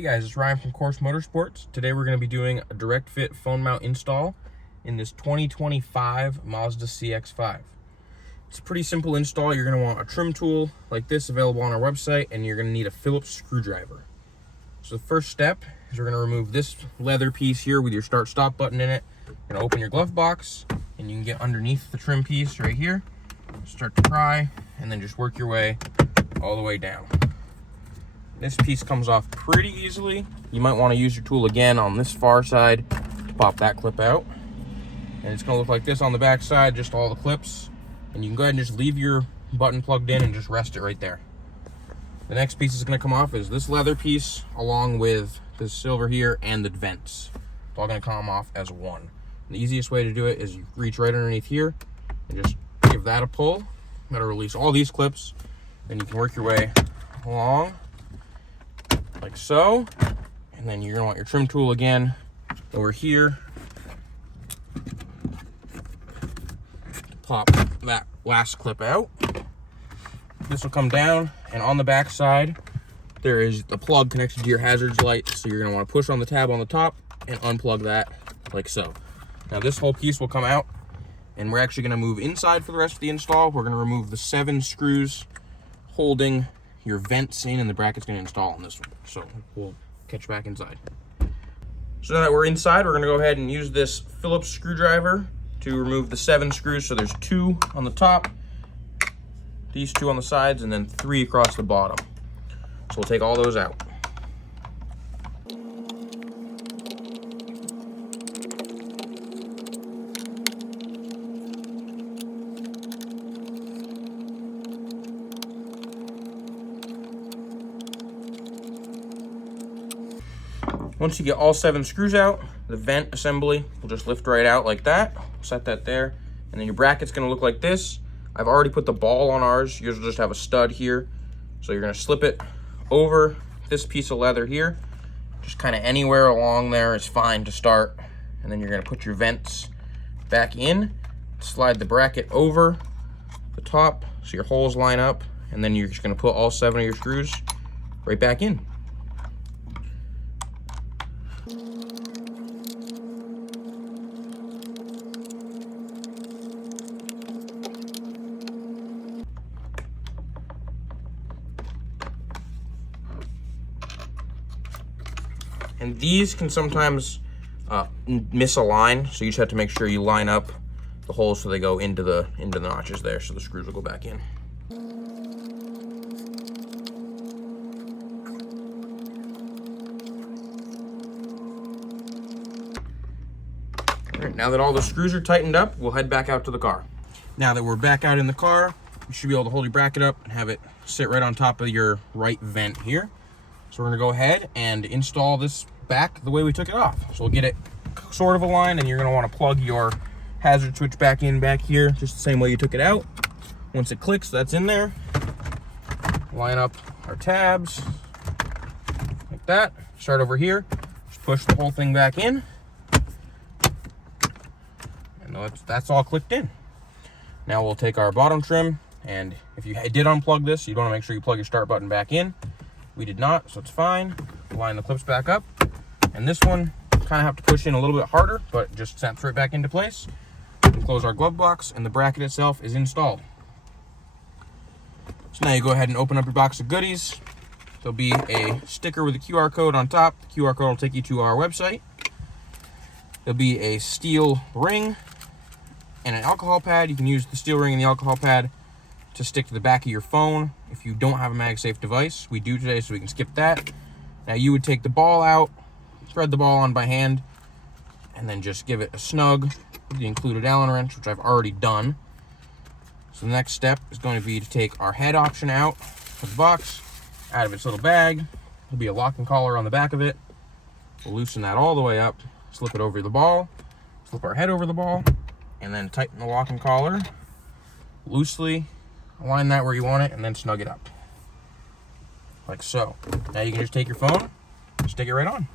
Hey guys, it's Ryan from Course Motorsports. Today we're going to be doing a direct fit phone mount install in this 2025 Mazda CX-5. It's a pretty simple install. You're going to want a trim tool like this available on our website, and you're going to need a Phillips screwdriver. So the first step is we're going to remove this leather piece here with your start-stop button in it. You're going to open your glove box, and you can get underneath the trim piece right here. Start to pry, and then just work your way all the way down. This piece comes off pretty easily. You might want to use your tool again on this far side to pop that clip out. And it's going to look like this on the back side, just all the clips. And you can go ahead and just leave your button plugged in and just rest it right there. The next piece is going to come off is this leather piece along with this silver here and the vents. It's all going to come off as one. And the easiest way to do it is you reach right underneath here and just give that a pull. That'll release all these clips. Then you can work your way along like so, and then you're gonna want your trim tool again over here to pop that last clip out. This will come down, and on the back side there is the plug connected to your hazards light, so you're gonna want to push on the tab on the top and unplug that like so. Now this whole piece will come out, and we're actually going to move inside for the rest of the install. We're going to remove the 7 screws holding your vents in, and the bracket's going to install on this one. So we'll catch you back inside. So now that we're inside, we're going to go ahead and use this Phillips screwdriver to remove the 7 screws. So there's 2 on the top, these 2 on the sides, and then 3 across the bottom. So we'll take all those out. Once you get all 7 screws out, the vent assembly will just lift right out like that. Set that there, and then your bracket's gonna look like this. I've already put the ball on ours. Yours will just have a stud here. So you're gonna slip it over this piece of leather here. Just kind of anywhere along there is fine to start. And then you're gonna put your vents back in, slide the bracket over the top so your holes line up, and then you're just gonna put all 7 of your screws right back in. And these can sometimes misalign, so you just have to make sure you line up the holes so they go into the notches there, so the screws will go back in. All right, now that all the screws are tightened up, we'll head back out to the car. Now that we're back out in the car, you should be able to hold your bracket up and have it sit right on top of your right vent here. So we're gonna go ahead and install this back the way we took it off. So we'll get it sort of aligned, and you're gonna wanna plug your hazard switch back in back here, just the same way you took it out. Once it clicks, that's in there. Line up our tabs like that. Start over here, just push the whole thing back in. And that's all clicked in. Now we'll take our bottom trim, and if you did unplug this, you'd wanna make sure you plug your start button back in. We did not, so it's fine. Line the clips back up. And this one, kind of have to push in a little bit harder, but just snaps right back into place. We can close our glove box, and the bracket itself is installed. So now you go ahead and open up your box of goodies. There'll be a sticker with a QR code on top. The QR code will take you to our website. There'll be a steel ring and an alcohol pad. You can use the steel ring and the alcohol pad to stick to the back of your phone if you don't have a MagSafe device. We do today, so we can skip that. Now you would take the ball out, thread the ball on by hand, and then just give it a snug with the included Allen wrench, which I've already done. So the next step is going to be to take our head option out of the box, out of its little bag. There'll be a locking collar on the back of it. We'll loosen that all the way up, slip it over the ball, slip our head over the ball, and then tighten the locking collar loosely. Align that where you want it, and then snug it up like so. Now you can just take your phone, stick it right on.